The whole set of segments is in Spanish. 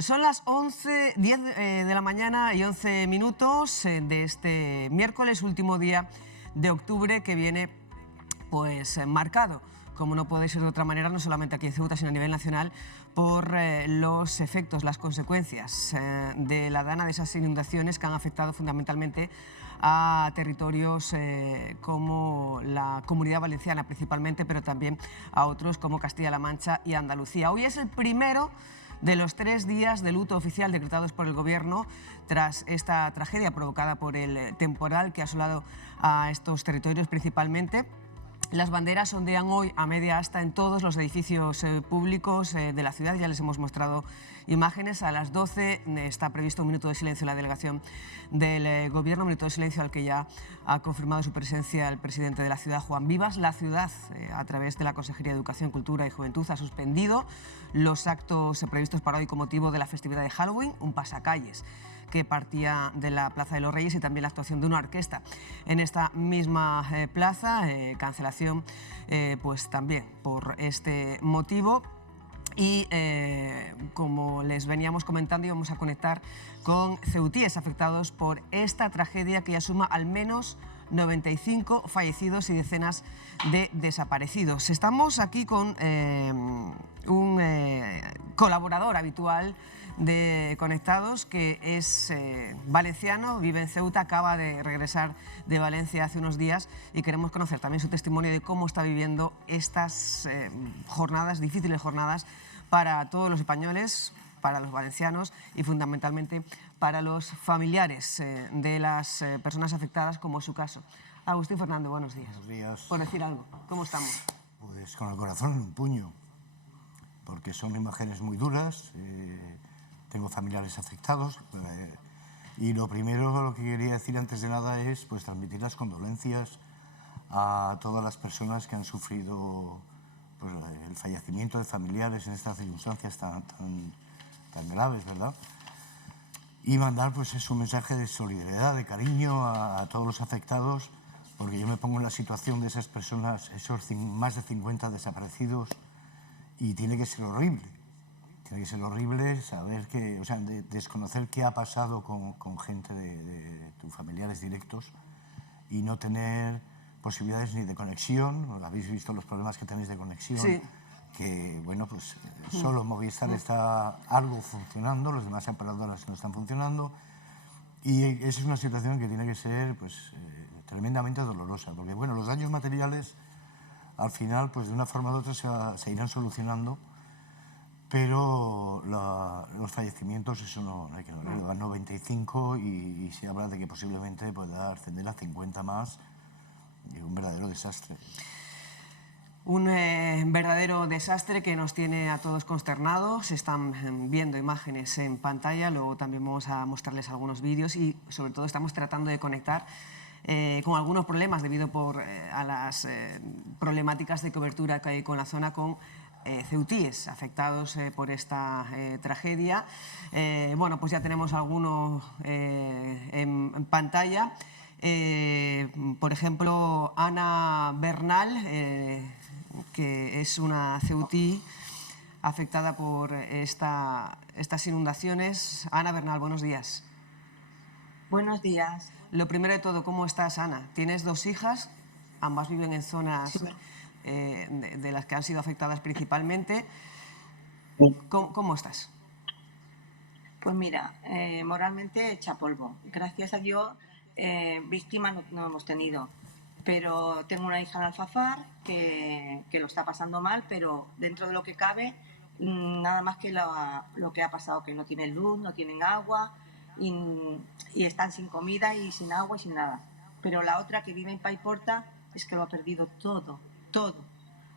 Son las 10 de la mañana y 11 minutos de este miércoles, último día de octubre, que viene pues marcado, como no puede ser de otra manera, no solamente aquí en Ceuta, sino a nivel nacional, por los efectos, las consecuencias de la dana, de esas inundaciones que han afectado fundamentalmente a territorios como la Comunidad Valenciana principalmente, pero también a otros como Castilla-La Mancha y Andalucía. Hoy es el primero de los 3 días de luto oficial decretados por el Gobierno tras esta tragedia provocada por el temporal que ha asolado a estos territorios principalmente. Las banderas ondean hoy a media asta en todos los edificios públicos de la ciudad. Ya les hemos mostrado imágenes. A las 12 está previsto un minuto de silencio en la delegación del Gobierno, un minuto de silencio al que ya ha confirmado su presencia el presidente de la ciudad, Juan Vivas. La ciudad, a través de la Consejería de Educación, Cultura y Juventud, ha suspendido los actos previstos para hoy con motivo de la festividad de Halloween, un pasacalles que partía de la Plaza de los Reyes, y también la actuación de una orquesta en esta misma plaza, cancelación pues también por este motivo. Y como les veníamos comentando, íbamos a conectar con ceutíes afectados por esta tragedia que ya suma al menos 95 fallecidos y decenas de desaparecidos. Estamos aquí con un colaborador habitual de Conectados, que es valenciano, vive en Ceuta, acaba de regresar de Valencia hace unos días, y queremos conocer también su testimonio de cómo está viviendo estas jornadas, difíciles jornadas para todos los españoles, para los valencianos y fundamentalmente para los familiares de las personas afectadas, como es su caso. Agustín Fernández, buenos días. Buenos días. Por decir algo, ¿cómo estamos? Pues con el corazón en un puño, porque son imágenes muy duras. Tengo familiares afectados y lo primero, lo que quería decir antes de nada es pues transmitir las condolencias a todas las personas que han sufrido pues, el fallecimiento de familiares en estas circunstancias tan graves, ¿verdad? Y mandar pues un mensaje de solidaridad, de cariño a todos los afectados, porque yo me pongo en la situación de esas personas, esos más de 50 desaparecidos, y tiene que ser horrible. Tiene que ser horrible saber que, o sea, desconocer qué ha pasado con gente de tus familiares directos y no tener posibilidades ni de conexión. Habéis visto los problemas que tenéis de conexión. Sí. Que, bueno, pues solo Movistar está algo funcionando, los demás operadoras no están funcionando, y esa es una situación que tiene que ser, pues, tremendamente dolorosa, porque, bueno, los daños materiales, al final, pues de una forma u otra se irán solucionando, pero los fallecimientos, eso no hay que olvidar. Van 95 y se habla de que posiblemente pueda ascender a 50 más, y un verdadero desastre. Un verdadero desastre que nos tiene a todos consternados. Se están viendo imágenes en pantalla, luego también vamos a mostrarles algunos vídeos, y sobre todo estamos tratando de conectar con algunos problemas debido a las problemáticas de cobertura que hay con la zona, con ceutíes afectados por esta tragedia. Bueno, pues ya tenemos algunos en pantalla. Por ejemplo, Ana Bernal, que es una ceutí afectada por estas inundaciones. Ana Bernal, buenos días. Buenos días. Lo primero de todo, ¿cómo estás, Ana? Tienes 2 hijas, ambas viven en zonas Sí. de las que han sido afectadas principalmente. ¿Cómo estás? Pues mira, moralmente echa polvo. Gracias a Dios, víctimas no hemos tenido. Pero tengo una hija en Alfafar que lo está pasando mal, pero dentro de lo que cabe, nada más que lo que ha pasado, que no tienen luz, no tienen agua y están sin comida y sin agua y sin nada. Pero la otra, que vive en Paiporta, es que lo ha perdido todo.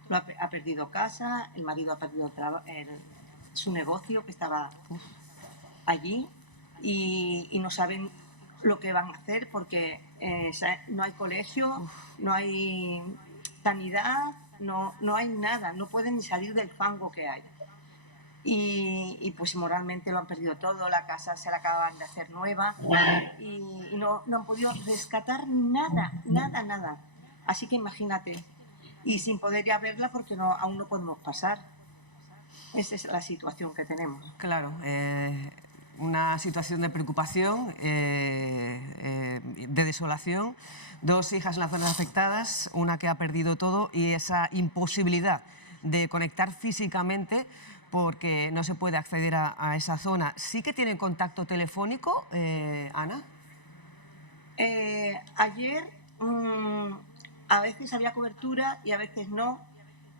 Ha perdido casa, el marido ha perdido su negocio que estaba allí, y no saben lo que van a hacer, porque no hay colegio, no hay sanidad, no hay nada, no pueden ni salir del fango que hay. Y pues moralmente lo han perdido todo, la casa se la acaban de hacer nueva y no han podido rescatar nada. Así que imagínate, y sin poder ya verla porque aún no podemos pasar. Esa es la situación que tenemos. Claro, una situación de preocupación, de desolación, 2 hijas en las zonas afectadas, una que ha perdido todo y esa imposibilidad de conectar físicamente porque no se puede acceder a esa zona. ¿Sí que tienen contacto telefónico, Ana? Ayer a veces había cobertura y a veces no,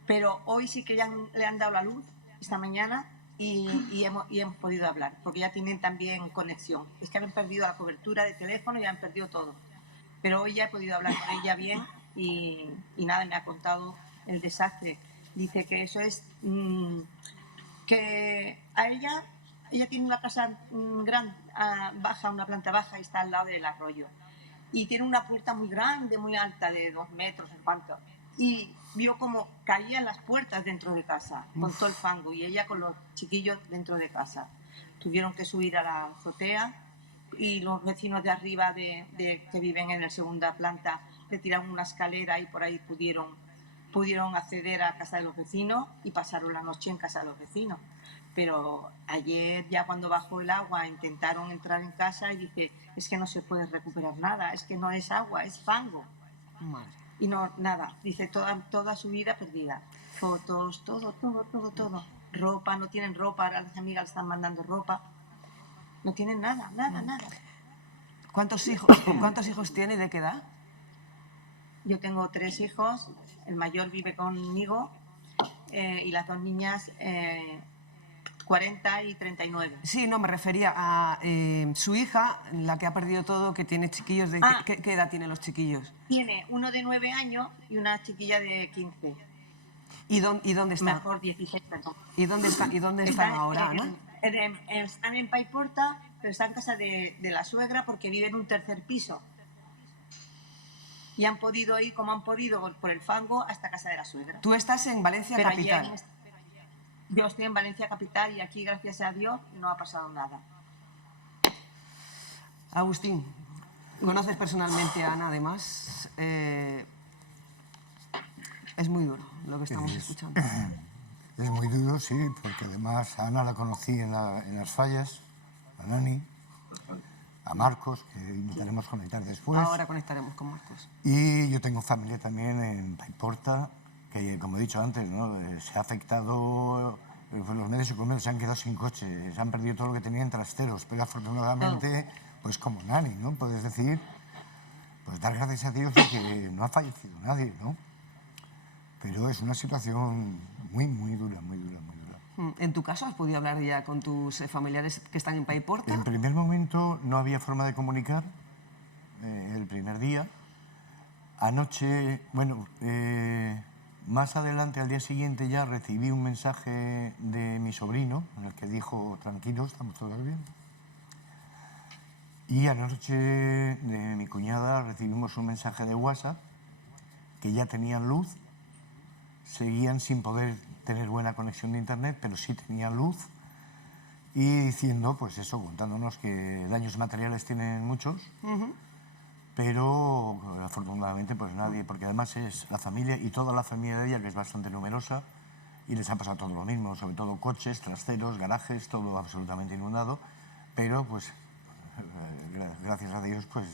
pero hoy sí que ya le han dado la luz esta mañana y hemos podido hablar, porque ya tienen también conexión. Es que habían perdido la cobertura de teléfono y han perdido todo. Pero hoy ya he podido hablar con ella bien y nada, me ha contado el desastre. Dice que eso es que a ella tiene una casa baja, una planta baja y está al lado del arroyo. Y tiene una puerta muy grande, muy alta, de 2 metros en cuanto. Y vio como caían las puertas dentro de casa, con todo el fango, y ella con los chiquillos dentro de casa. Tuvieron que subir a la azotea y los vecinos de arriba que viven en la segunda planta le tiraron una escalera y por ahí pudieron acceder a casa de los vecinos y pasaron la noche en casa de los vecinos. Pero ayer ya cuando bajó el agua intentaron entrar en casa y dice, es que no se puede recuperar nada, es que no es agua, es fango. Madre. Y no, nada, dice toda su vida perdida. Fotos, todo. Ropa, no tienen ropa, ahora las amigas le están mandando ropa. No tienen nada. ¿Cuántos hijos tiene y de qué edad? Yo tengo 3 hijos, el mayor vive conmigo y las 2 niñas 40 y 39. Sí, no, me refería a su hija, la que ha perdido todo, que tiene chiquillos. ¿Qué edad tienen los chiquillos? Tiene uno de 9 años y una chiquilla de 15. ¿Y dónde están? Mejor 16, perdón. ¿Y dónde están ahora, Ana? Están en Paiporta, pero están en casa de la suegra porque viven en un 3er piso. Y han podido ir, como han podido, por el fango hasta casa de la suegra. Tú estás en Valencia capital. Yo estoy en Valencia capital y aquí, gracias a Dios, no ha pasado nada. Agustín, conoces personalmente a Ana, además. Es muy duro lo que estamos escuchando. Es muy duro, sí, porque además a Ana la conocí en las fallas, a Nani, a Marcos, que intentaremos conectar después. Ahora conectaremos con Marcos. Y yo tengo familia también en Paiporta, que como he dicho antes, ¿no? Se ha afectado, los medios y comercios se han quedado sin coche, se han perdido todo lo que tenían trasteros, pero afortunadamente, pues como Nani, ¿no? Puedes decir, pues dar gracias a Dios de que no ha fallecido nadie, ¿no? Pero es una situación muy dura. ¿En tu caso has podido hablar ya con tus familiares que están en Paiporta? En primer momento no había forma de comunicar, el primer día. Anoche, bueno, más adelante, al día siguiente ya recibí un mensaje de mi sobrino en el que dijo, tranquilos, estamos todos bien. Y anoche de mi cuñada recibimos un mensaje de WhatsApp que ya tenían luz, seguían sin poder tener buena conexión de internet, pero sí tenían luz, y diciendo, pues eso, contándonos que daños materiales tienen muchos, pero afortunadamente pues nadie, porque además es la familia y toda la familia de ella, que es bastante numerosa, y les ha pasado todo lo mismo, sobre todo coches, trasteros, garajes, todo absolutamente inundado, pero pues gracias a Dios pues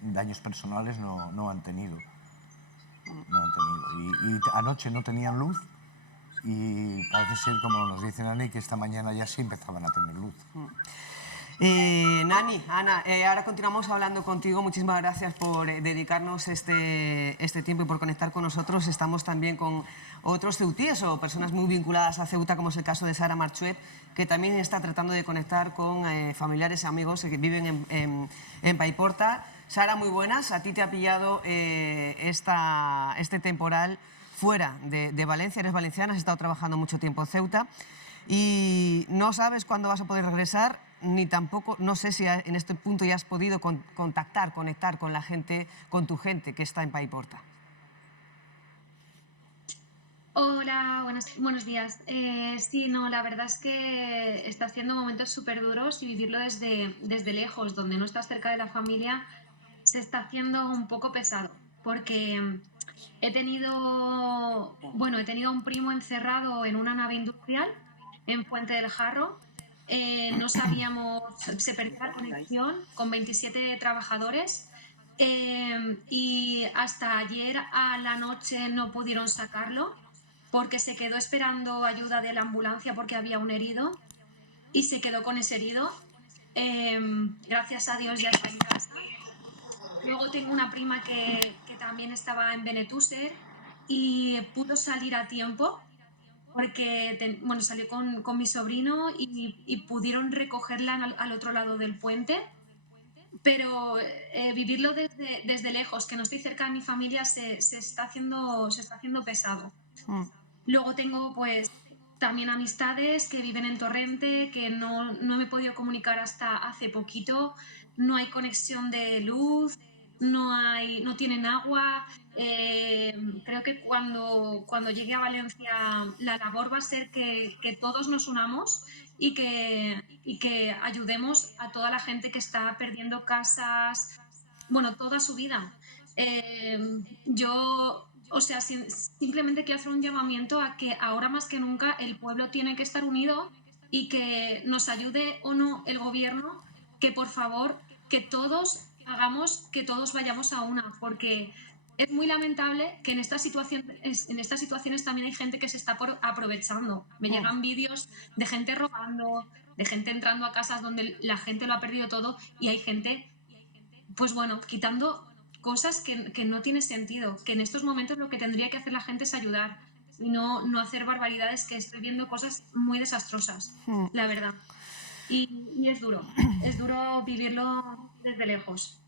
daños personales no han tenido. Y anoche no tenían luz y parece ser, como nos dice Nani, que esta mañana ya sí empezaban a tener luz. Nani, Ana, ahora continuamos hablando contigo. Muchísimas gracias por dedicarnos este tiempo y por conectar con nosotros. Estamos también con otros ceutíes o personas muy vinculadas a Ceuta, como es el caso de Sara Marchuet, que también está tratando de conectar con familiares y amigos que viven en Paiporta. Sara, muy buenas. A ti te ha pillado este temporal fuera de Valencia. Eres valenciana, has estado trabajando mucho tiempo en Ceuta y no sabes cuándo vas a poder regresar, ni tampoco, no sé si en este punto ya has podido conectar con la gente, con tu gente que está en Paiporta. Hola, buenos días. Sí, no, la verdad es que está haciendo momentos súper duros y vivirlo desde lejos, donde no estás cerca de la familia, se está haciendo un poco pesado, porque he tenido un primo encerrado en una nave industrial en Fuente del Jarro. Se perdió la conexión con 27 trabajadores y hasta ayer a la noche no pudieron sacarlo porque se quedó esperando ayuda de la ambulancia porque había un herido y se quedó con ese herido. Gracias a Dios ya está en casa. Luego tengo una prima que también estaba en Benetúser y pudo salir a tiempo porque salió con mi sobrino y pudieron recogerla al otro lado del puente. Pero vivirlo desde lejos, que no estoy cerca de mi familia, se está haciendo pesado. Luego tengo pues también amistades que viven en Torrente, que no me he podido comunicar hasta hace poquito, no hay conexión de luz, no tienen agua. Creo que cuando llegue a Valencia la labor va a ser que todos nos unamos y que ayudemos a toda la gente que está perdiendo casas, bueno, toda su vida. Simplemente quiero hacer un llamamiento a que ahora más que nunca el pueblo tiene que estar unido y que nos ayude o no el gobierno, que por favor, que todos vayamos a una, porque es muy lamentable que en estas situaciones también hay gente que se está aprovechando. Me llegan vídeos de gente robando, de gente entrando a casas donde la gente lo ha perdido todo y hay gente, pues bueno, quitando cosas que no tiene sentido, que en estos momentos lo que tendría que hacer la gente es ayudar y no hacer barbaridades, que estoy viendo cosas muy desastrosas, la verdad. Y es duro vivirlo desde lejos.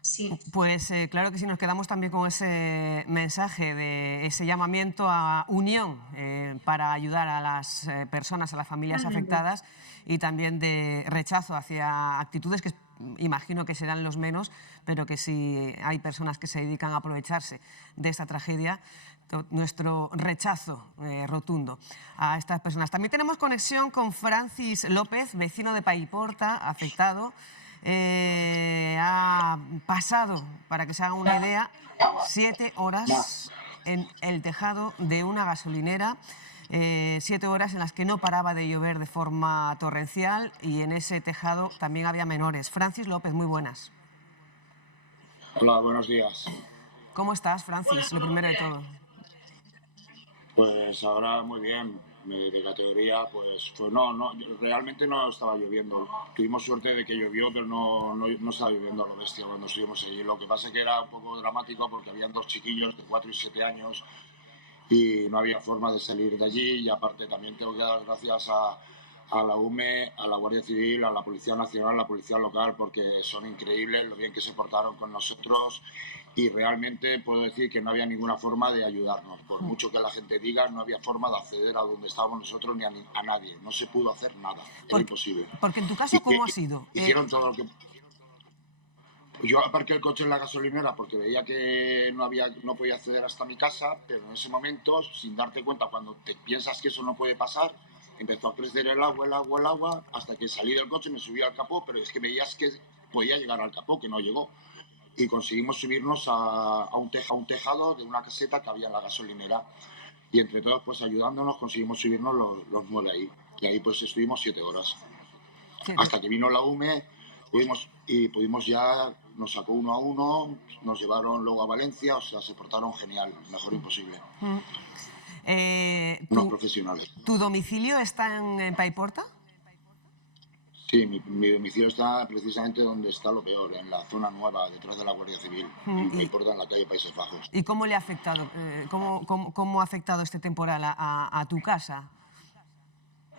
Sí. Pues claro que sí, nos quedamos también con ese mensaje de ese llamamiento a unión para ayudar a las personas, a las familias afectadas, y también de rechazo hacia actitudes que imagino que serán los menos, pero que sí hay personas que se dedican a aprovecharse de esta tragedia. Nuestro rechazo rotundo a estas personas. También tenemos conexión con Francis López, vecino de Paiporta, afectado. Ha pasado, para que se hagan una idea, 7 horas en el tejado de una gasolinera, 7 horas en las que no paraba de llover de forma torrencial, y en ese tejado también había menores. Francis López, muy buenas. Hola, buenos días. ¿Cómo estás, Francis? Lo primero de todo. Pues ahora muy bien, de categoría, pues no, realmente no estaba lloviendo. Tuvimos suerte de que llovió, pero no estaba lloviendo a lo bestia cuando estuvimos allí. Lo que pasa es que era un poco dramático porque habían 2 chiquillos de 4 y 7 años y no había forma de salir de allí, y aparte también tengo que dar gracias a la UME, a la Guardia Civil, a la Policía Nacional, a la Policía Local, porque son increíbles lo bien que se portaron con nosotros, y realmente puedo decir que no había ninguna forma de ayudarnos. Por mucho que la gente diga, no había forma de acceder a donde estábamos nosotros ni a nadie. No se pudo hacer nada, era imposible. Porque en tu caso, ¿cómo ha sido? Hicieron todo lo que... Yo aparqué el coche en la gasolinera porque veía que no podía acceder hasta mi casa, pero en ese momento, sin darte cuenta, cuando te piensas que eso no puede pasar, empezó a crecer el agua, hasta que salí del coche, me subí al capó, pero es que veías que podía llegar al capó, que no llegó. Y conseguimos subirnos a un tejado de una caseta que había en la gasolinera. Y entre todos, pues ayudándonos, conseguimos subirnos los 9 ahí. Y ahí pues estuvimos 7 horas. Sí. Hasta que vino la UME, pudimos ya, nos sacó 1 a 1, nos llevaron luego a Valencia, o sea, se portaron genial, mejor imposible. Unos profesionales. ¿Tu domicilio está en Paiporta? Sí, mi domicilio está precisamente donde está lo peor, en la zona nueva, detrás de la Guardia Civil, en Paiporta, en la calle Países Bajos. ¿Y cómo le ha afectado? ¿Cómo ha afectado este temporal a tu casa?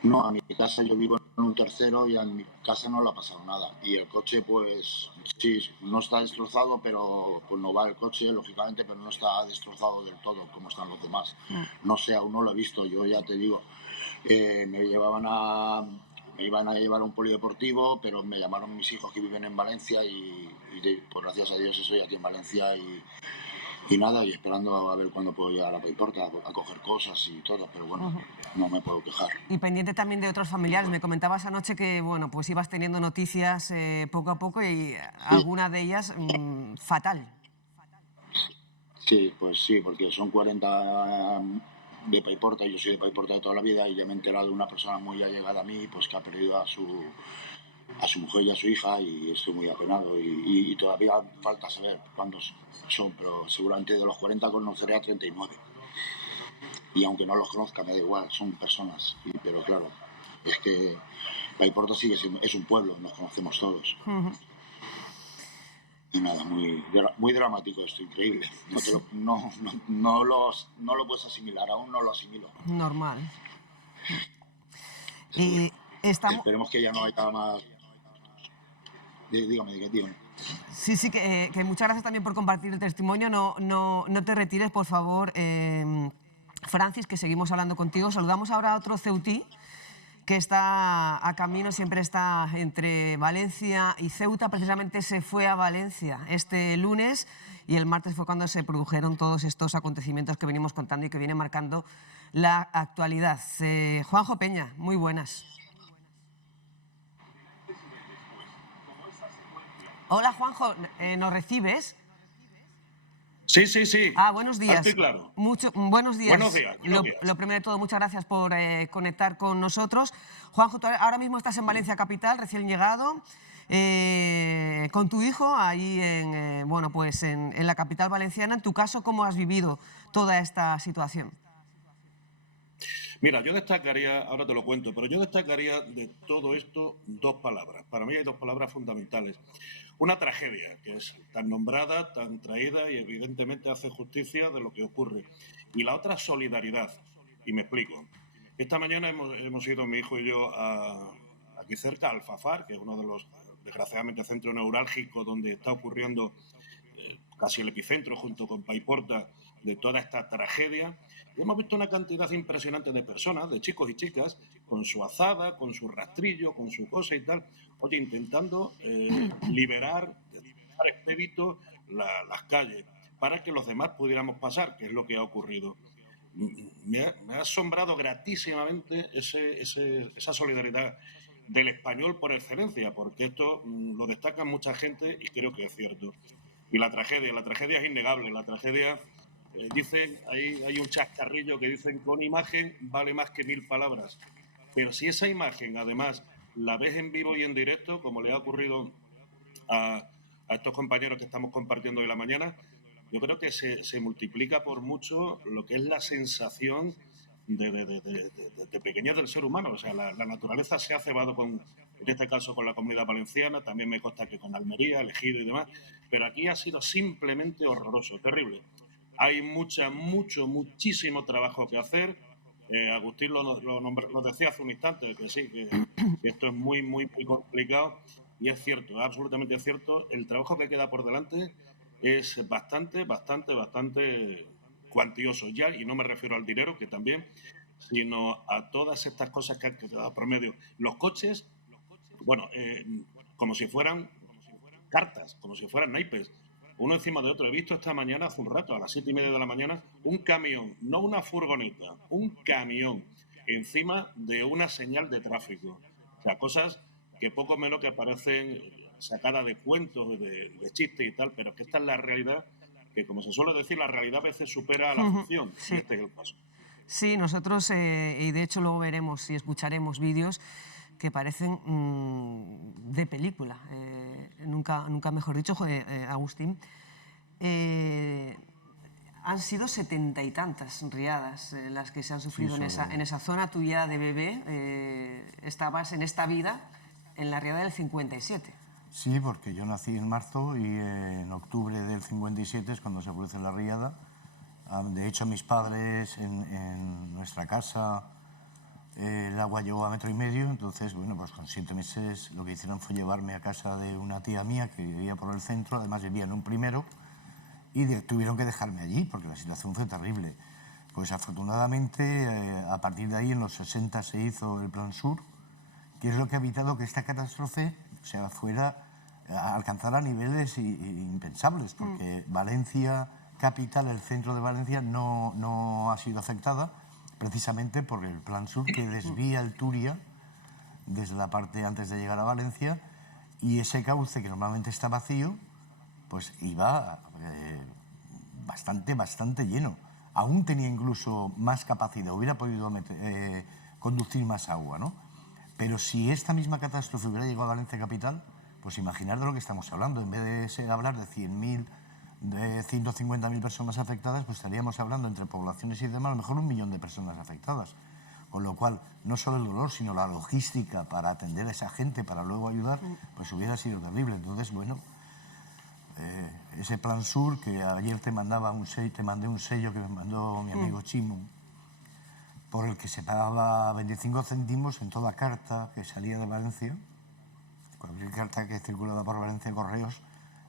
No, a mi casa yo vivo en un tercero y a mi casa no le ha pasado nada. Y el coche, pues sí, no está destrozado, pero pues no va el coche, lógicamente, pero no está destrozado del todo como están los demás. No sé, aún no lo he visto, yo ya te digo. Me iban a llevar a un polideportivo, pero me llamaron mis hijos que viven en Valencia y pues gracias a Dios estoy aquí en Valencia y nada, y esperando a ver cuándo puedo llegar a Paiporta a coger cosas y todo, pero bueno, no me puedo quejar. Y pendiente también de otros familiares. Me comentabas anoche que, bueno, pues ibas teniendo noticias poco a poco y alguna de ellas fatal. Sí, pues sí, porque son 40 de Paiporta, yo soy de Paiporta de toda la vida y ya me he enterado de una persona muy allegada a mí, pues que ha perdido a su mujer y a su hija y estoy muy apenado y todavía falta saber cuántos son, pero seguramente de los 40 conoceré a 39. Y aunque no los conozca, me da igual, son personas. Pero claro, es que Paiporta sigue siendo, es un pueblo, nos conocemos todos. Y nada, muy dramático esto, increíble. No lo puedes asimilar, aún no lo asimilo. Normal. Y estamos... Esperemos que ya no haya más... Dígame, dígame. Sí, que muchas gracias también por compartir el testimonio. No te retires, por favor, Francis, que seguimos hablando contigo. Saludamos ahora a otro ceutí que está a camino, siempre está entre Valencia y Ceuta. Precisamente se fue a Valencia este lunes y el martes fue cuando se produjeron todos estos acontecimientos que venimos contando y que vienen marcando la actualidad. Juanjo Peña, muy buenas. Hola, Juanjo, ¿nos recibes? Sí, sí, sí. Ah, buenos días. Estoy claro. Buenos días. Buenos días. Lo primero de todo, muchas gracias por conectar con nosotros. Juanjo, tú ahora mismo estás en Valencia Capital, recién llegado, con tu hijo, ahí en la capital valenciana. En tu caso, ¿cómo has vivido toda esta situación? Mira, yo destacaría, ahora te lo cuento, pero yo destacaría de todo esto dos palabras. Para mí hay dos palabras fundamentales. Una tragedia, que es tan nombrada, tan traída y evidentemente hace justicia de lo que ocurre. Y la otra, solidaridad. Y me explico. Esta mañana hemos ido mi hijo y yo aquí cerca, a Alfafar, que es uno de los, desgraciadamente, centros neurálgicos donde está ocurriendo casi el epicentro, junto con Paiporta, de toda esta tragedia. Y hemos visto una cantidad impresionante de personas, de chicos y chicas, con su azada, con su rastrillo, con su cosa y tal, oye, intentando liberar, dejar expedito las calles para que los demás pudiéramos pasar, que es lo que ha ocurrido. Me ha asombrado gratísimamente esa solidaridad del español por excelencia, porque esto lo destaca mucha gente y creo que es cierto. Y la tragedia es innegable, la tragedia... dicen, hay un chascarrillo que dicen con imagen vale más que 1000 palabras. Pero si esa imagen, además, la ves en vivo y en directo, como le ha ocurrido a estos compañeros que estamos compartiendo hoy la mañana, yo creo que se multiplica por mucho lo que es la sensación de pequeñez del ser humano. O sea, la naturaleza se ha cebado en este caso con la Comunidad Valenciana, también me consta que con Almería, Ejido y demás, pero aquí ha sido simplemente horroroso, terrible. Hay muchísimo trabajo que hacer. Agustín lo decía hace un instante, que sí, que esto es muy complicado. Y es cierto, es absolutamente cierto. El trabajo que queda por delante es bastante cuantioso ya, y no me refiero al dinero, que también, sino a todas estas cosas que han quedado por medio. Los coches, bueno, como si fueran cartas, como si fueran naipes, uno encima de otro. He visto esta mañana, hace un rato, a las 7:30 de la mañana, un camión, no una furgoneta, un camión encima de una señal de tráfico. O sea, cosas que poco menos que parecen sacadas de cuentos, de chistes y tal, pero que esta es la realidad, que como se suele decir, la realidad a veces supera a la ficción, sí. Y este es el caso. Sí, nosotros, y de hecho luego veremos y escucharemos vídeos que parecen de película, nunca mejor dicho, Agustín. Han sido 70 y tantas riadas las que se han sufrido en esa zona. Tú ya de bebé estabas en esta vida en la riada del 57. Sí, porque yo nací en marzo y en octubre del 57 es cuando se produce la riada. De hecho, mis padres en nuestra casa, el agua llegó a 1,5 metros, entonces, bueno, pues con 7 meses lo que hicieron fue llevarme a casa de una tía mía que vivía por el centro, además vivía en un primero, y tuvieron que dejarme allí porque la situación fue terrible. Pues afortunadamente, a partir de ahí, en los 60 se hizo el Plan Sur, que es lo que ha evitado que esta catástrofe alcanzara niveles impensables, porque Valencia capital, el centro de Valencia, no ha sido afectada, precisamente por el Plan Sur, que desvía el Turia desde la parte antes de llegar a Valencia, y ese cauce que normalmente está vacío, pues iba bastante lleno. aún tenía incluso más capacidad, hubiera podido conducir más agua, ¿no? Pero si esta misma catástrofe hubiera llegado a Valencia capital, pues imaginar de lo que estamos hablando. En vez de hablar de 100.000, de 150.000 personas afectadas, pues estaríamos hablando entre poblaciones y demás, a lo mejor 1 millón de personas afectadas. Con lo cual, no solo el dolor, sino la logística para atender a esa gente, para luego ayudar, pues hubiera sido terrible. Entonces, bueno, ese Plan Sur, que ayer te mandé un sello que me mandó mi amigo Chimo, por el que se pagaba 25 céntimos en toda carta que salía de Valencia. Cualquier carta que circulaba por Valencia Correos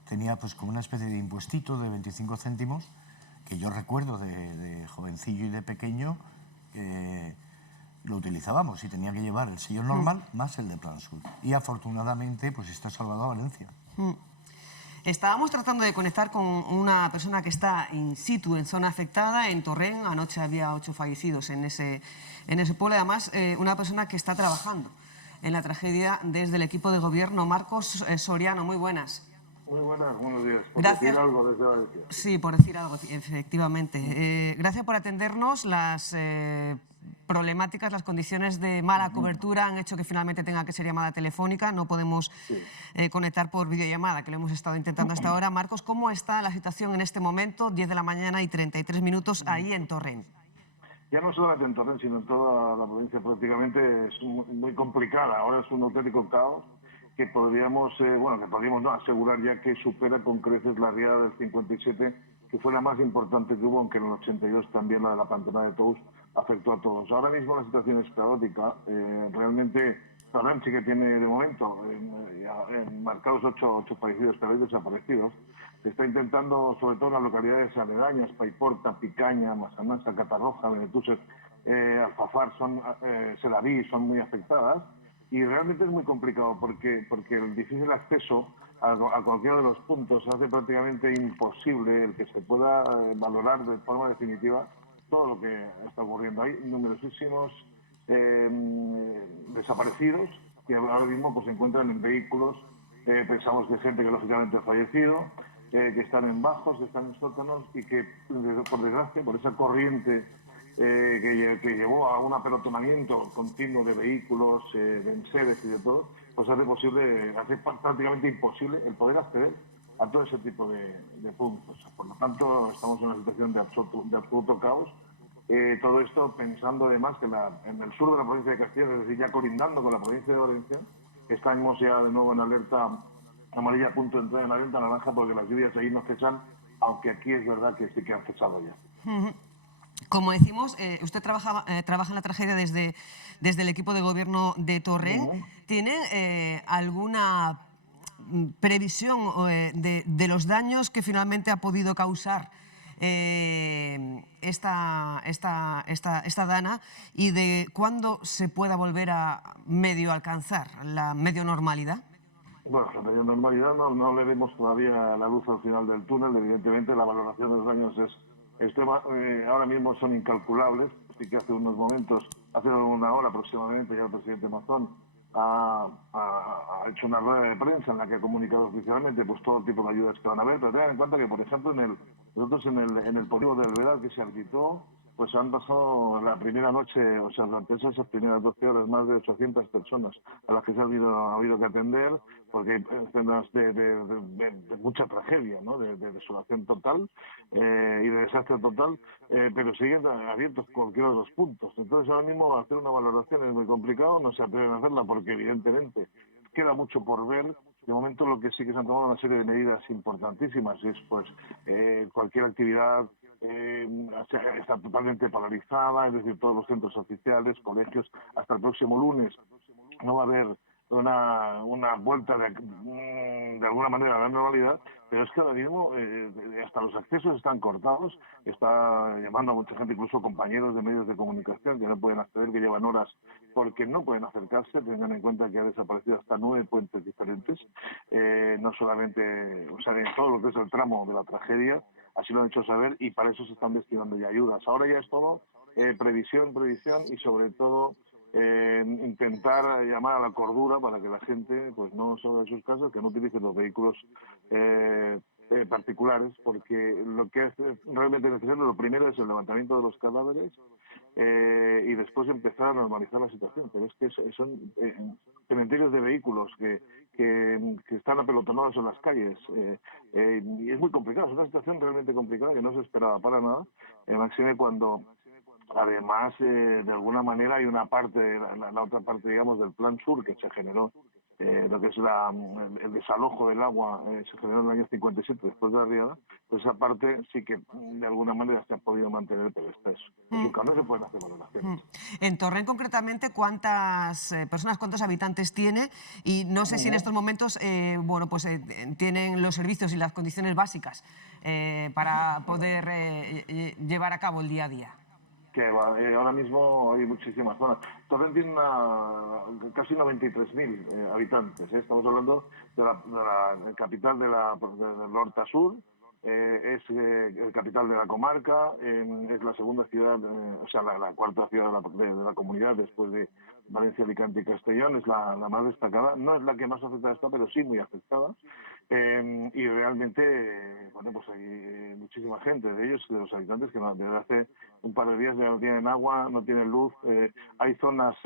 tenía pues como una especie de impuestito de 25 céntimos que yo recuerdo de jovencillo y de pequeño lo utilizábamos y tenía que llevar el sello normal más el de Plan Sur. Y afortunadamente pues esto ha salvado a Valencia. Estábamos tratando de conectar con una persona que está in situ, en zona afectada, en Torrent. Anoche había 8 fallecidos en ese pueblo. Además, una persona que está trabajando en la tragedia desde el equipo de gobierno. Marcos Soriano, muy buenas. Muy buenas, buenos días. Por Gracias. decir algo desde Valencia. Sí, por decir algo, efectivamente. Gracias por atendernos. Las problemáticas, las condiciones de mala cobertura han hecho que finalmente tenga que ser llamada telefónica. No podemos conectar por videollamada, que lo hemos estado intentando hasta ahora. Marcos, ¿cómo está la situación en este momento? 10 de la mañana y 33 minutos ahí en Torrent. Ya no solamente en Torrent, sino en toda la provincia prácticamente es muy complicada. Ahora es un auténtico caos que podríamos no, asegurar ya que supera con creces la riada del 57, que fue la más importante que hubo, aunque en el 82 también la de la Pantana de Tous afectó a todos. Ahora mismo la situación es caótica. Realmente Torrent sí que tiene de momento marcados 8 fallecidos, pero hay desaparecidos. Se está intentando, sobre todo en las localidades aledañas, Paiporta, Picaña, Massanassa, Catarroja, Benetúser, Alfafar, Sedaví, son muy afectadas. Y realmente es muy complicado porque el difícil acceso a cualquiera de los puntos hace prácticamente imposible el que se pueda valorar de forma definitiva todo lo que está ocurriendo. Hay numerosísimos desaparecidos que ahora mismo pues, se encuentran en vehículos. Pensamos que gente que lógicamente ha fallecido, que están en bajos, que están en sótanos y que, por desgracia, por esa corriente que llevó a un apelotonamiento continuo de vehículos, de enseres y de todo, pues hace prácticamente imposible el poder acceder a todo ese tipo de puntos. Por lo tanto, estamos en una situación de absoluto caos. Todo esto pensando además que en el sur de la provincia de Castilla, es decir, ya colindando con la provincia de Valencia, estamos ya de nuevo en alerta amarilla, a punto de entrar en alerta naranja, porque las lluvias ahí no cesan, aunque aquí es verdad que sí que han cesado ya. Como decimos, usted trabaja en la tragedia desde el equipo de gobierno de Torrent. ¿Tiene alguna previsión de los daños que finalmente ha podido causar esta dana y de cuándo se pueda volver a medio alcanzar la medio normalidad? Bueno, la medio normalidad no le vemos todavía la luz al final del túnel. Evidentemente la valoración de los daños ahora mismo son incalculables. Así que hace unos momentos, hace una hora aproximadamente, ya el presidente Mazón ha hecho una rueda de prensa en la que ha comunicado oficialmente pues todo tipo de ayudas que van a haber. Pero tengan en cuenta que, por ejemplo, nosotros en el polígono del Vedal que se arbitró, pues han pasado la primera noche, o sea, durante esas primeras 12 horas, más de 800 personas a las que se ha habido que atender, porque hay escenas de mucha tragedia, ¿no? De desolación total y de desastre total, pero siguen abiertos cualquiera de los puntos. Entonces, ahora mismo hacer una valoración es muy complicado, no se atreven a hacerla porque, evidentemente, queda mucho por ver. De momento, lo que sí que se han tomado una serie de medidas importantísimas es, pues, cualquier actividad está totalmente paralizada, es decir, todos los centros oficiales, colegios, hasta el próximo lunes no va a haber una vuelta de alguna manera a la normalidad, pero es que ahora mismo hasta los accesos están cortados. Está llamando a mucha gente, incluso compañeros de medios de comunicación que no pueden acceder, que llevan horas porque no pueden acercarse. Tengan en cuenta que ha desaparecido hasta 9 puentes diferentes, no solamente, o sea, en todo lo que es el tramo de la tragedia. Así lo han hecho saber y para eso se están destinando ya ayudas. Ahora ya es todo previsión y sobre todo intentar llamar a la cordura para que la gente pues no salga de sus casas, que no utilice los vehículos particulares, porque lo que es realmente necesario, lo primero es el levantamiento de los cadáveres y después empezar a normalizar la situación. Pero es que son cementerios de vehículos que están apelotonados en las calles y es muy complicado, es una situación realmente complicada que no se esperaba para nada, máxime cuando además de alguna manera hay una parte, la otra parte digamos del Plan Sur que se generó, lo que es el desalojo del agua se generó en el año 57 después de la riada, pues esa parte sí que de alguna manera se ha podido mantener, pero esta es un cambio, se pueden hacer valoraciones. En Torrent concretamente, ¿cuántas personas, cuántos habitantes tiene? Y no sé si en estos momentos tienen los servicios y las condiciones básicas para poder llevar a cabo el día a día. Que ahora mismo hay muchísimas zonas. Torrent tiene casi 93.000 habitantes. Estamos hablando de la capital del Horta Sur, es capital de la comarca, es la segunda ciudad, o sea, la cuarta ciudad de la comunidad después de Valencia, Alicante y Castellón, es la más destacada. No es la que más afectada está, pero sí muy afectada. Y realmente, bueno, pues hay muchísima gente de ellos, de los habitantes, que desde hace un par de días ya no tienen agua, no tienen luz. Hay zonas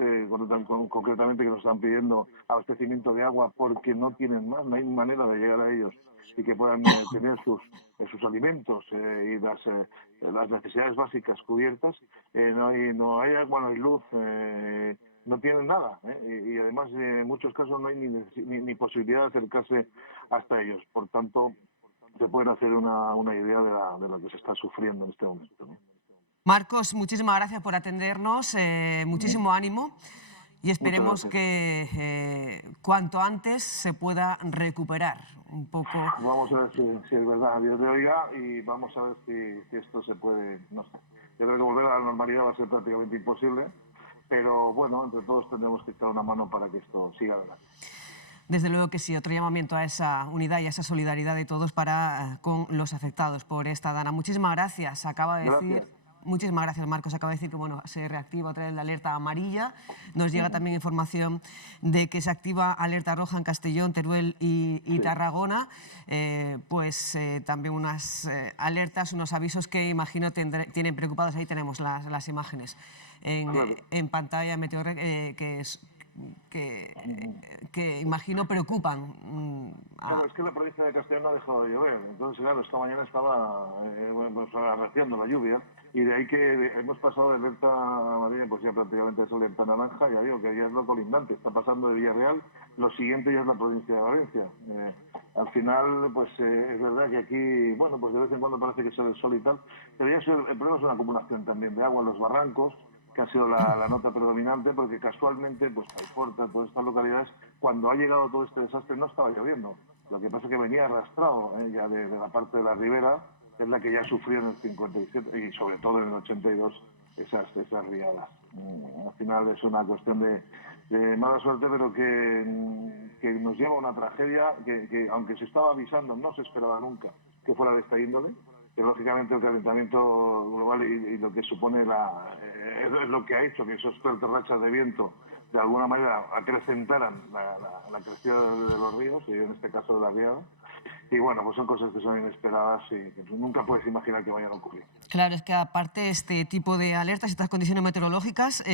concretamente que nos están pidiendo abastecimiento de agua porque no tienen más, no hay manera de llegar a ellos y que puedan tener sus alimentos y las necesidades básicas cubiertas. No hay agua, no hay luz, no tienen nada, y además en muchos casos no hay ni posibilidad de acercarse hasta ellos. Por tanto, se pueden hacer una idea de lo que se está sufriendo en este momento, ¿no? Marcos, muchísimas gracias por atendernos, muchísimo ánimo y esperemos que cuanto antes se pueda recuperar un poco. Vamos a ver si es verdad, Dios le oiga, y vamos a ver si esto se puede, no sé. Yo creo que volver a la normalidad va a ser prácticamente imposible, pero bueno, entre todos tendremos que echar una mano para que esto siga adelante. Desde luego que sí, otro llamamiento a esa unidad y a esa solidaridad de todos con los afectados por esta dana. Muchísimas gracias. Acaba de decir... Muchísimas gracias, Marcos. Acaba de decir que se reactiva otra vez la alerta amarilla. Nos llega también información de que se activa alerta roja en Castellón, Teruel y Tarragona. También unas alertas, unos avisos que imagino tienen preocupados. Ahí tenemos las imágenes en pantalla, Meteor, que imagino preocupan. Claro, es que la provincia de Castellón no ha dejado de llover. Entonces, claro, esta mañana estaba arreciando la lluvia. Y de ahí que hemos pasado de alerta amarilla, pues ya prácticamente es alerta naranja, ya digo que ya es lo colindante, está pasando de Villarreal, lo siguiente ya es la provincia de Valencia. Al final, pues es verdad que aquí, bueno, pues de vez en cuando parece que sale el sol y tal, pero ya el problema es una acumulación también de agua en los barrancos, que ha sido la nota predominante, porque casualmente, pues Paiporta, todas estas localidades, cuando ha llegado todo este desastre no estaba lloviendo. Lo que pasa es que venía arrastrado ya de la parte de la ribera, es la que ya sufrió en el 57 y sobre todo en el 82 esas riadas. Al final es una cuestión de mala suerte, pero que nos lleva a una tragedia que aunque se estaba avisando, no se esperaba nunca que fuera de esta índole, que lógicamente el calentamiento global y lo que supone es lo que ha hecho que esos fuertes rachas de viento de alguna manera acrecentaran la crecida de los ríos, y en este caso de la riada. Y bueno, pues son cosas que son inesperadas y que nunca puedes imaginar que vayan a ocurrir. Claro, es que aparte este tipo de alertas, estas condiciones meteorológicas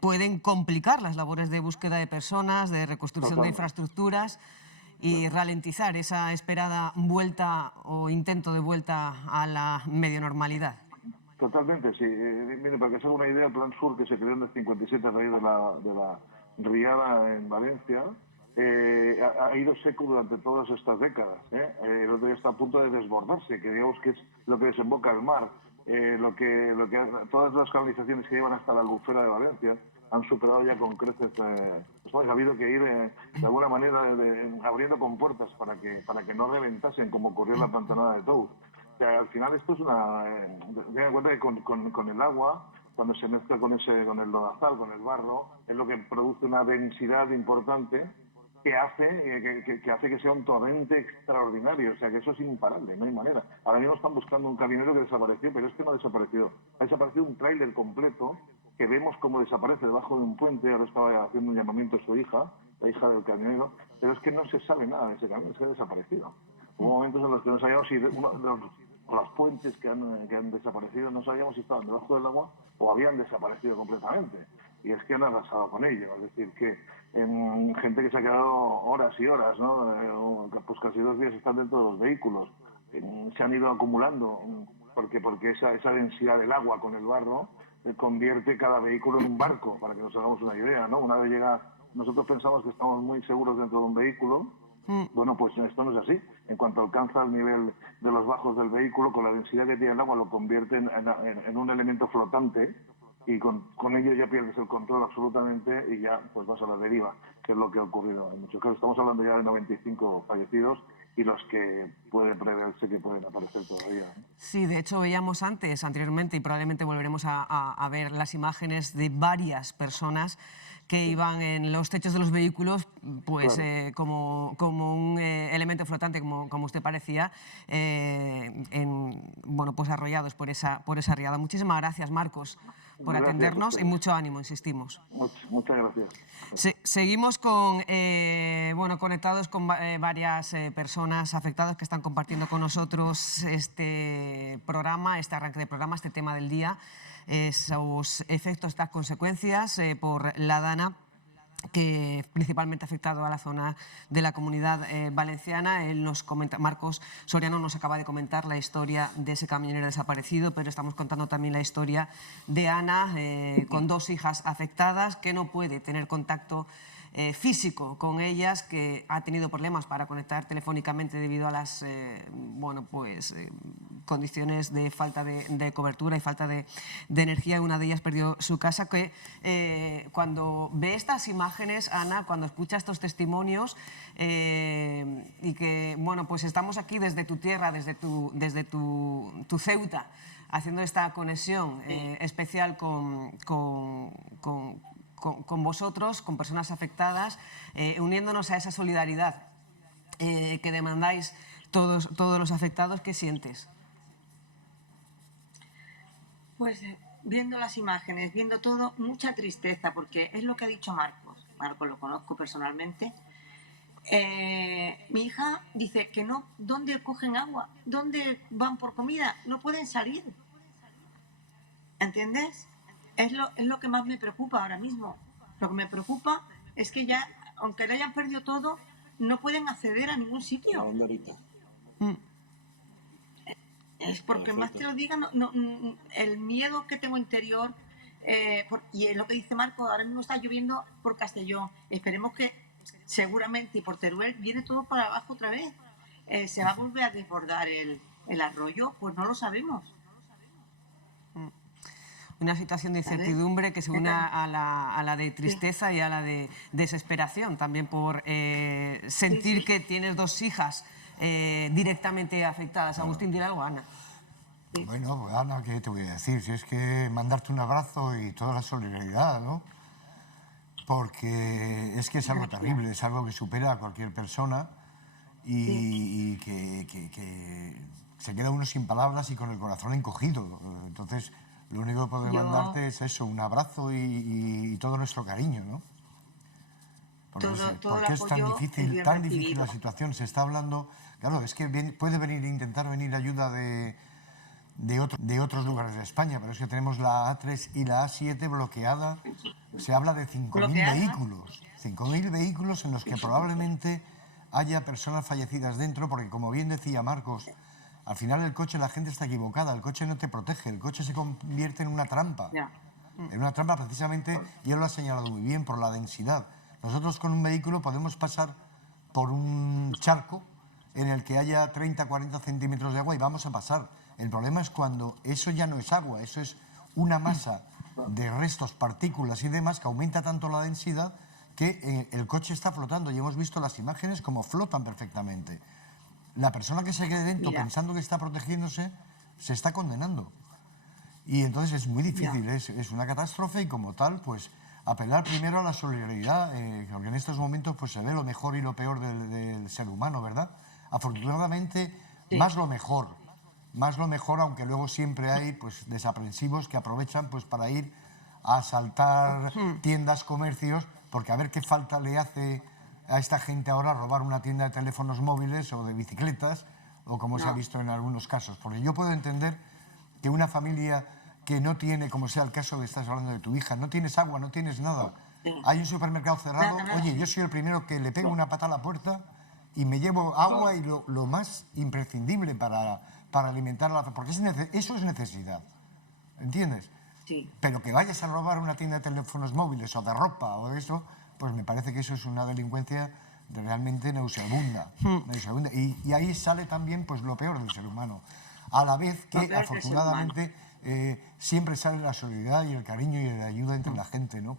pueden complicar las labores de búsqueda de personas, de reconstrucción de infraestructuras y ralentizar esa esperada vuelta o intento de vuelta a la medio normalidad. Totalmente, sí. Mire, para que se haga una idea, el Plan Sur, que se creó en el 57 a raíz de la riada en Valencia, ha ido seco durante todas estas décadas. El otro día está a punto de desbordarse, que digamos que es lo que desemboca el mar. Todas las canalizaciones que llevan hasta la albufera de Valencia han superado ya con creces. Ha habido que ir de alguna manera abriendo compuertas para que no reventasen, como ocurrió en la pantanada de Tous. O sea, al final esto es ten en cuenta que con el agua, cuando se mezcla con el lodazal, con el barro, es lo que produce una densidad importante que hace que sea un torrente extraordinario. O sea, que eso es imparable, no hay manera. Ahora mismo están buscando un camionero que desapareció, pero es que no ha desaparecido. Ha desaparecido un tráiler completo que vemos cómo desaparece debajo de un puente. Ahora estaba haciendo un llamamiento a su hija, la hija del camionero, pero es que no se sabe nada de ese camión, se ha desaparecido. Hubo momentos en los que no sabíamos si las puentes que han desaparecido, no sabíamos si estaban debajo del agua o habían desaparecido completamente. Y es que han arrasado con ello. Es decir, que gente que se ha quedado horas y horas, ¿no? Pues casi 2 días están dentro de los vehículos. Se han ido acumulando porque esa densidad del agua con el barro convierte cada vehículo en un barco, para que nos hagamos una idea, ¿no? Una vez nosotros pensamos que estamos muy seguros dentro de un vehículo. Bueno, pues esto no es así. En cuanto alcanza el nivel de los bajos del vehículo, con la densidad que tiene el agua, lo convierte en un elemento flotante, y con ello ya pierdes el control absolutamente y ya pues vas a la deriva, que es lo que ha ocurrido en muchos casos. Estamos hablando ya de 95 fallecidos y los que pueden preverse que pueden aparecer todavía, ¿no? Sí, de hecho veíamos anteriormente, y probablemente volveremos a ver las imágenes de varias personas que iban en los techos de los vehículos, pues Claro. como un elemento flotante, como usted parecía, bueno, pues arrollados por esa riada. Muchísimas gracias, Marcos, por Gracias a atendernos, y ustedes. mucho ánimo, insistimos. Muchas gracias. Seguimos conectados con varias personas afectadas que están compartiendo con nosotros este programa, este arranque de programa, este tema del día, esos efectos, estas consecuencias por la Dana, que principalmente ha afectado a la zona de la Comunidad Valenciana. Él nos comenta, Marcos Soriano nos acaba de comentar la historia de ese camionero desaparecido, pero estamos contando también la historia de Ana, con 2 hijas afectadas, que no puede tener contacto físico con ellas, que ha tenido problemas para conectar telefónicamente debido a las condiciones de falta de cobertura y falta de energía. Una de ellas perdió su casa. Que cuando ve estas imágenes, Ana, cuando escucha estos testimonios, y que bueno, pues estamos aquí desde tu tierra, desde tu Ceuta, haciendo esta conexión especial con vosotros, con personas afectadas, uniéndonos a esa solidaridad que demandáis todos los afectados. ¿Qué sientes? Pues viendo las imágenes, viendo todo, mucha tristeza, porque es lo que ha dicho Marcos. Marcos lo conozco personalmente. Mi hija dice que no, ¿dónde cogen agua? ¿Dónde van por comida? No pueden salir. ¿Entiendes? Es lo que más me preocupa ahora mismo. Lo que me preocupa es que ya, aunque le hayan perdido todo, no pueden acceder a ningún sitio. La banderita. Es porque más te lo digan, el miedo que tengo interior, y es lo que dice Marco, ahora mismo está lloviendo por Castellón. Esperemos que seguramente, y por Teruel viene todo para abajo otra vez. ¿Se va a volver a desbordar el arroyo? Pues no lo sabemos. Una situación de incertidumbre que se une a la de tristeza y a la de desesperación, también por sentir que tienes 2 hijas directamente afectadas. Agustín, ¿dirá algo, Ana? Bueno, pues Ana, ¿qué te voy a decir? Si es que mandarte un abrazo y toda la solidaridad, ¿no? Porque es que es algo terrible, es algo que supera a cualquier persona y que se queda uno sin palabras y con el corazón encogido. Entonces, lo único que puedo mandarte es eso, un abrazo y todo nuestro cariño, ¿no? Porque es tan difícil la situación. Se está hablando, claro, es que puede intentar venir ayuda de otros lugares de España, pero es que tenemos la A3 y la A7 bloqueada. Se habla de 5.000 vehículos, 5.000 vehículos en los que probablemente haya personas fallecidas dentro, porque como bien decía Marcos, al final el coche, la gente está equivocada, el coche no te protege, el coche se convierte en una trampa. En una trampa precisamente, y él lo ha señalado muy bien, por la densidad. Nosotros con un vehículo podemos pasar por un charco en el que haya 30, 40 centímetros de agua y vamos a pasar. El problema es cuando eso ya no es agua, eso es una masa de restos, partículas y demás que aumenta tanto la densidad que el coche está flotando, y hemos visto las imágenes como flotan perfectamente. La persona que se quede dentro pensando que está protegiéndose se está condenando. Y entonces es muy difícil, es una catástrofe, y como tal, pues apelar primero a la solidaridad, porque en estos momentos pues se ve lo mejor y lo peor del ser humano, ¿verdad? Afortunadamente, más lo mejor, aunque luego siempre hay pues desaprensivos que aprovechan pues para ir a asaltar tiendas, comercios, porque a ver qué falta le hace a esta gente ahora a robar una tienda de teléfonos móviles o de bicicletas, o como se ha visto en algunos casos. Porque yo puedo entender que una familia que no tiene, como sea el caso que estás hablando de tu hija, no tienes agua, no tienes nada, hay un supermercado cerrado, oye, yo soy el primero que le pego una pata a la puerta y me llevo agua y lo más imprescindible para alimentar a la familia, porque eso es necesidad, ¿entiendes? Sí. Pero que vayas a robar una tienda de teléfonos móviles o de ropa o de eso, pues me parece que eso es una delincuencia realmente nauseabunda. Y ahí sale también pues lo peor del ser humano. A la vez que, afortunadamente, siempre sale la solidaridad y el cariño y la ayuda entre la gente, ¿no?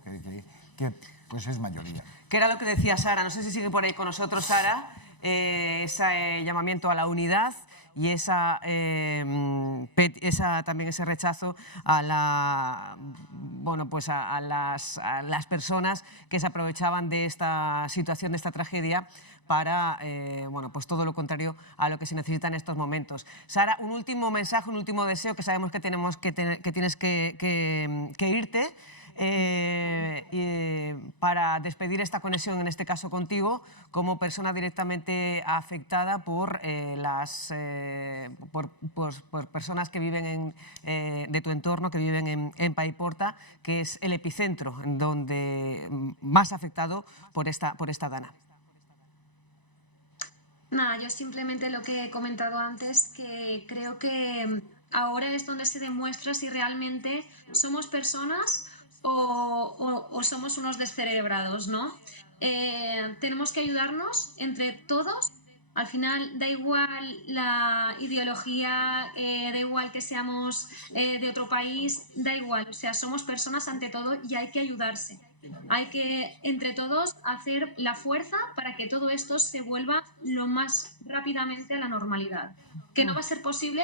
que pues es mayoría. ¿Qué era lo que decía Sara? No sé si sigue por ahí con nosotros, Sara. Ese llamamiento a la unidad y también ese rechazo a las personas que se aprovechaban de esta situación, de esta tragedia, para pues todo lo contrario a lo que se necesita en estos momentos. Sara, un último mensaje, un último deseo, que sabemos que tienes que irte, para despedir esta conexión, en este caso contigo, como persona directamente afectada por personas que viven de tu entorno, que viven en Paiporta, que es el epicentro donde más afectado por esta dana. Nada, yo simplemente lo que he comentado antes, que creo que ahora es donde se demuestra si realmente somos personas o somos unos descerebrados, ¿no? Tenemos que ayudarnos entre todos. Al final da igual la ideología, da igual que seamos de otro país, da igual. O sea, somos personas ante todo y hay que ayudarse. Hay que, entre todos, hacer la fuerza para que todo esto se vuelva lo más rápidamente a la normalidad. Que no va a ser posible,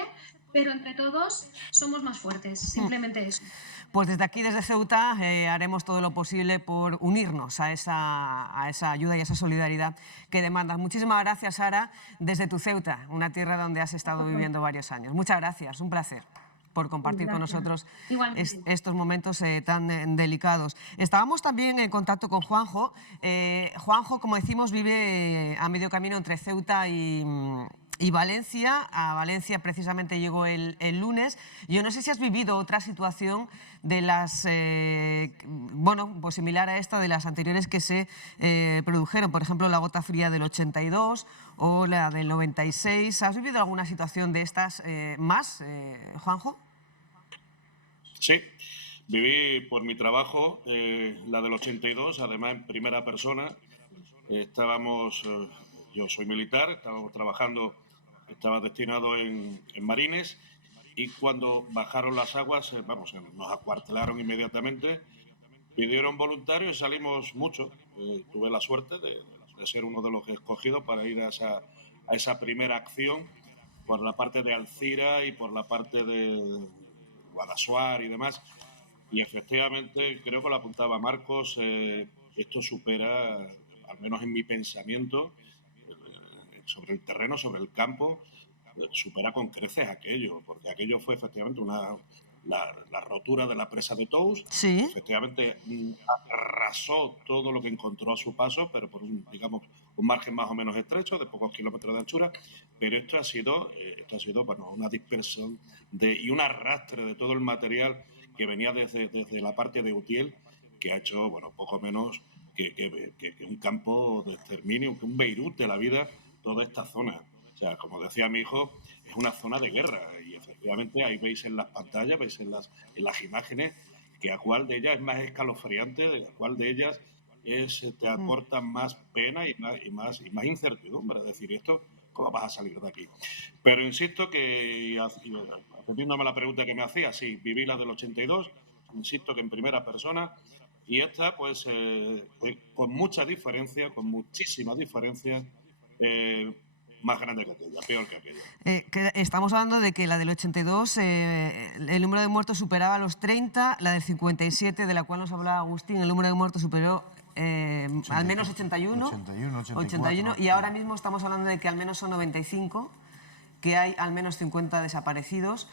pero entre todos somos más fuertes, simplemente eso. Pues desde aquí, desde Ceuta, haremos todo lo posible por unirnos a esa ayuda y a esa solidaridad que demandas. Muchísimas gracias, Sara, desde tu Ceuta, una tierra donde has estado viviendo varios años. Muchas gracias, un placer por compartir con nosotros estos momentos tan delicados. Estábamos también en contacto con Juanjo. Juanjo, como decimos, vive a medio camino entre Ceuta y Valencia. A Valencia precisamente llegó el lunes. Yo no sé si has vivido otra situación de las, pues similar a esta, de las anteriores que se produjeron. Por ejemplo, la gota fría del 82 o la del 96. ¿Has vivido alguna situación de estas más, Juanjo? Sí, viví por mi trabajo la del 82, además en primera persona. Yo soy militar, estábamos trabajando, estaba destinado en Marines, y cuando bajaron las aguas, nos acuartelaron inmediatamente, pidieron voluntarios y salimos muchos. Tuve la suerte de ser uno de los escogidos para ir a esa primera acción por la parte de Alcira y por la parte de Guadassuar y demás. Y efectivamente, creo que lo apuntaba Marcos, esto supera, al menos en mi pensamiento, sobre el terreno, sobre el campo, supera con creces aquello, porque aquello fue efectivamente la rotura de la presa de Tous. Sí. Efectivamente arrasó todo lo que encontró a su paso, pero por un margen más o menos estrecho, de pocos kilómetros de anchura. Pero esto ha sido una dispersión y un arrastre de todo el material que venía desde la parte de Utiel, que ha hecho poco menos que un campo de exterminio, que un Beirut de la vida, toda esta zona. O sea, como decía mi hijo, es una zona de guerra, y efectivamente ahí veis en las pantallas, veis en las imágenes, que a cuál de ellas es más escalofriante, a cuál de ellas te aporta más pena y más incertidumbre. Es decir, esto, ¿cómo vas a salir de aquí? Pero insisto que, atendiéndome a la pregunta que me hacía, sí, viví la del 82, insisto que en primera persona, y esta, pues, con mucha diferencia, con muchísima diferencia, más grande que aquella, peor que aquella. Estamos hablando de que la del 82, el número de muertos superaba los 30, la del 57, de la cual nos hablaba Agustín, el número de muertos superó al menos 81, y ahora mismo estamos hablando de que al menos son 95, que hay al menos 50 desaparecidos.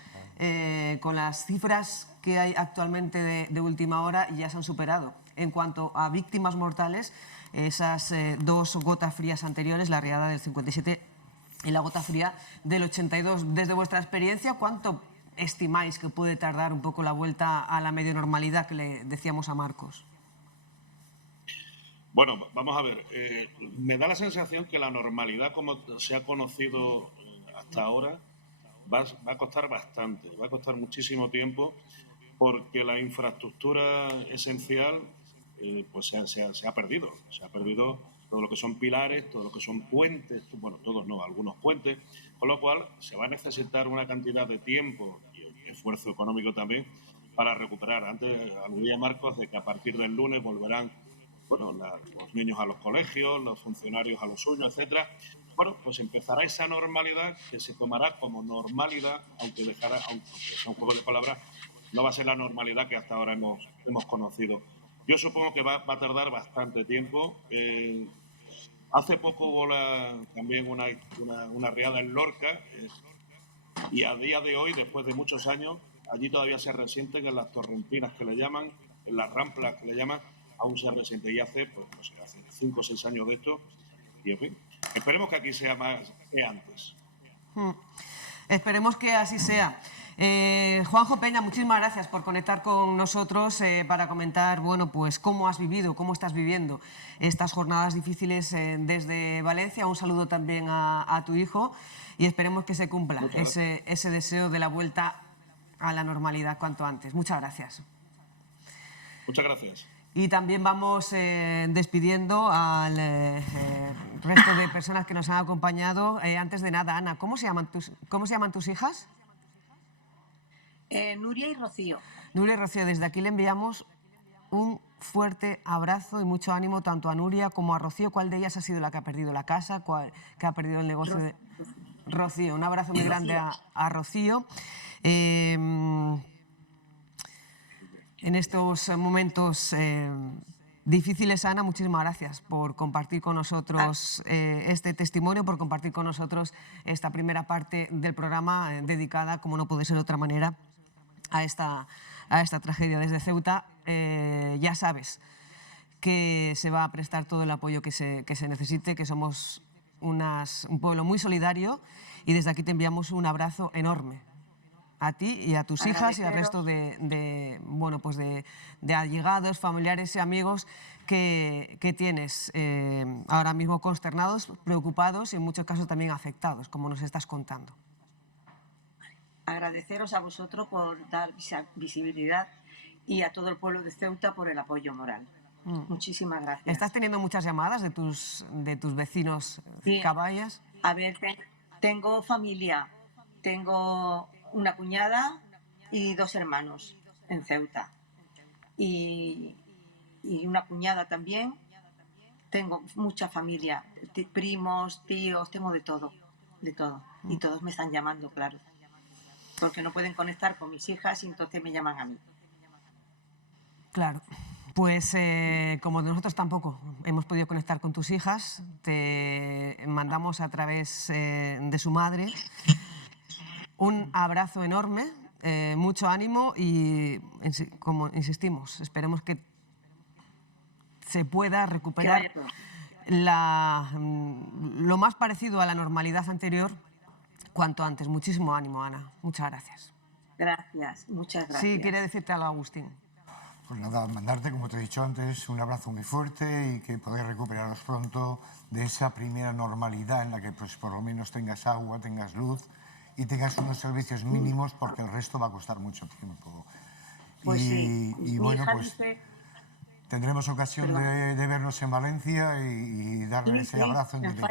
Con las cifras que hay actualmente de última hora ya se han superado. En cuanto a víctimas mortales, esas dos gotas frías anteriores, la riada del 57 y la gota fría del 82. Desde vuestra experiencia, ¿cuánto estimáis que puede tardar un poco la vuelta a la medio normalidad que le decíamos a Marcos? Bueno, vamos a ver. Me da la sensación que la normalidad, como se ha conocido hasta ahora, va a costar bastante, va a costar muchísimo tiempo, porque la infraestructura esencial pues se ha perdido. Se ha perdido todo lo que son pilares, todo lo que son puentes, bueno, todos no, algunos puentes, con lo cual se va a necesitar una cantidad de tiempo y esfuerzo económico también para recuperar. Antes aludía Marcos de que a partir del lunes volverán, bueno, los niños a los colegios, los funcionarios a los suyos, etcétera. Bueno, pues empezará esa normalidad que se tomará como normalidad, aunque sea un juego de palabras, no va a ser la normalidad que hasta ahora hemos conocido. Yo supongo que va a tardar bastante tiempo. Hace poco hubo también una riada en Lorca y a día de hoy, después de muchos años, allí todavía se resienten en las torrentinas que le llaman, en las ramplas que le llaman, aún se resiente. Y hace 5 o 6 años de esto. Y en fin, esperemos que aquí sea más que antes. Esperemos que así sea. Juanjo Peña, muchísimas gracias por conectar con nosotros para comentar, bueno, pues cómo has vivido, cómo estás viviendo estas jornadas difíciles desde Valencia. Un saludo también a tu hijo y esperemos que se cumpla ese deseo de la vuelta a la normalidad cuanto antes. Muchas gracias. Muchas gracias. Y también vamos despidiendo al resto de personas que nos han acompañado. Antes de nada, Ana, ¿cómo se llaman tus hijas? Nuria y Rocío. Nuria y Rocío, desde aquí le enviamos un fuerte abrazo y mucho ánimo tanto a Nuria como a Rocío. ¿Cuál de ellas ha sido la que ha perdido la casa? ¿Cuál que ha perdido el negocio? Rocío, un abrazo muy grande a Rocío. En estos momentos difíciles, Ana, muchísimas gracias por compartir con nosotros este testimonio, por compartir con nosotros esta primera parte del programa dedicada, como no puede ser de otra manera, a esta tragedia. Desde Ceuta ya sabes que se va a prestar todo el apoyo que se necesite, que somos un pueblo muy solidario y desde aquí te enviamos un abrazo enorme a ti y a tus hijas y al resto de allegados, familiares y amigos que tienes ahora mismo consternados, preocupados y en muchos casos también afectados, como nos estás contando. Agradeceros a vosotros por dar visibilidad y a todo el pueblo de Ceuta por el apoyo moral. Muchísimas gracias. ¿Estás teniendo muchas llamadas de tus vecinos caballas? A ver, tengo familia, tengo una cuñada y 2 hermanos en Ceuta. Y una cuñada también. Tengo mucha familia, primos, tíos, tengo de todo. Y todos me están llamando, claro. Porque no pueden conectar con mis hijas y entonces me llaman a mí. Claro. Pues como nosotros tampoco hemos podido conectar con tus hijas, te mandamos a través de su madre un abrazo enorme, mucho ánimo y, como insistimos, esperemos que se pueda recuperar lo más parecido a la normalidad anterior cuanto antes. Muchísimo ánimo, Ana. Muchas gracias. Gracias, muchas gracias. Sí, quiere decirte algo, Agustín. Pues nada, mandarte, como te he dicho antes, un abrazo muy fuerte y que podáis recuperaros pronto de esa primera normalidad en la que pues por lo menos tengas agua, tengas luz y tengas unos servicios mínimos, porque el resto va a costar mucho tiempo. Pues sí. Y bueno, pues tendremos ocasión de vernos en Valencia y darle ese abrazo en directo.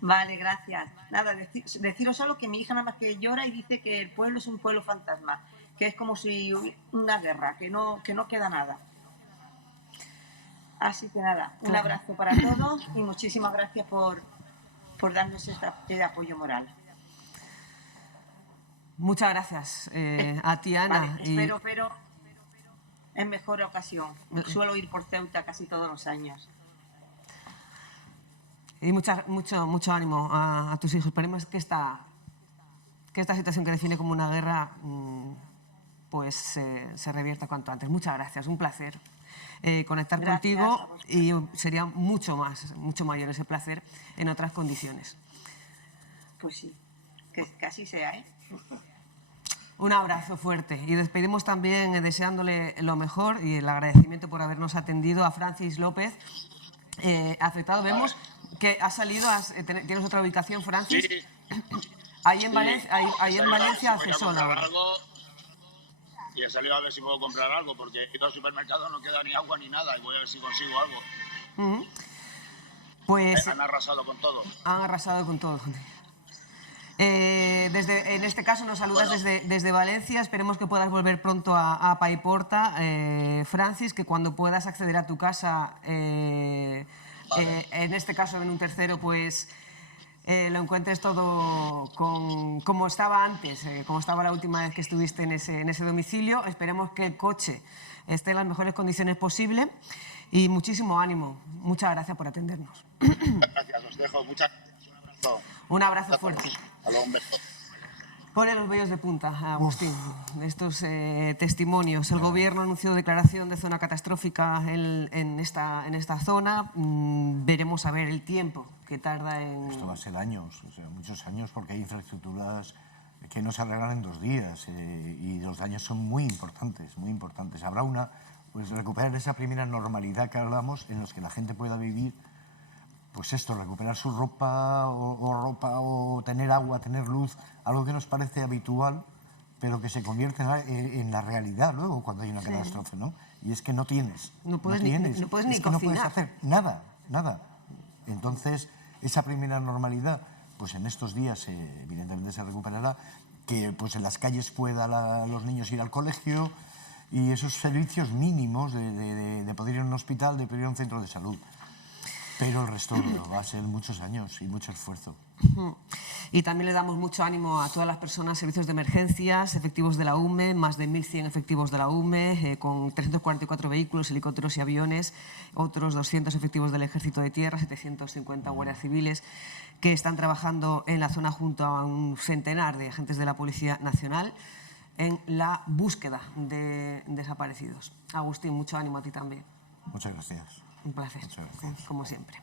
Vale, gracias. Nada, deciros solo que mi hija nada más que llora y dice que el pueblo es un pueblo fantasma, que es como si hubiera una guerra, que no queda nada. Así que nada, un abrazo para todos y muchísimas gracias por darnos este apoyo moral. Muchas gracias a ti, Ana. Vale, espero en mejor ocasión. Suelo ir por Ceuta casi todos los años. Y mucho ánimo a tus hijos. Esperemos que esta situación que define como una guerra pues se revierta cuanto antes. Muchas gracias, un placer. conectar Gracias contigo a vosotros. y sería mucho mayor ese placer en otras condiciones. Pues sí, que así sea, ¿eh? Un abrazo fuerte y despedimos también deseándole lo mejor y el agradecimiento por habernos atendido a Francis López, afectado. Vemos que has salido, ¿tienes otra ubicación, Francis? Sí. Ahí en Valencia, ahí en Valencia hace sol ahora. Y he salido a ver si puedo comprar algo, porque he ido al supermercado, no queda ni agua ni nada, y voy a ver si consigo algo. Pues Han arrasado con todo. han arrasado con todo. En este caso nos saludas desde Valencia. Esperemos que puedas volver pronto a Paiporta, Francis, que cuando puedas acceder a tu casa, en este caso en un tercero, pues lo encuentres todo como estaba antes, como estaba la última vez que estuviste en ese domicilio. Esperemos que el coche esté en las mejores condiciones posibles y muchísimo ánimo. Muchas gracias por atendernos. Gracias, os dejo. Muchas gracias. Un abrazo fuerte. Hasta luego, un beso. Pone los vellos de punta, Agustín, estos testimonios. El Gobierno anunció declaración de zona catastrófica en esta zona. Veremos a ver el tiempo que tarda en... Esto va a ser años, o sea, muchos años, porque hay infraestructuras que no se arreglan en 2 días y los daños son muy importantes, muy importantes. Habrá pues recuperar esa primera normalidad que hablamos en los que la gente pueda vivir, pues esto, recuperar su ropa o tener agua, tener luz, algo que nos parece habitual, pero que se convierte en la realidad luego cuando hay una catástrofe, ¿no? Y es que no tienes. No puedes ni ni cocinar. No puedes hacer nada. Entonces, esa primera normalidad, pues en estos días evidentemente se recuperará, que pues en las calles puedan los niños ir al colegio y esos servicios mínimos de poder ir a un hospital, de poder ir a un centro de salud. Pero el resto va a ser muchos años y mucho esfuerzo. Y también le damos mucho ánimo a todas las personas, servicios de emergencias, efectivos de la UME, más de 1.100 efectivos de la UME, con 344 vehículos, helicópteros y aviones, otros 200 efectivos del Ejército de Tierra, 750 guardias civiles, que están trabajando en la zona junto a un centenar de agentes de la Policía Nacional en la búsqueda de desaparecidos. Agustín, mucho ánimo a ti también. Muchas gracias. Un placer, Muchas gracias. como siempre.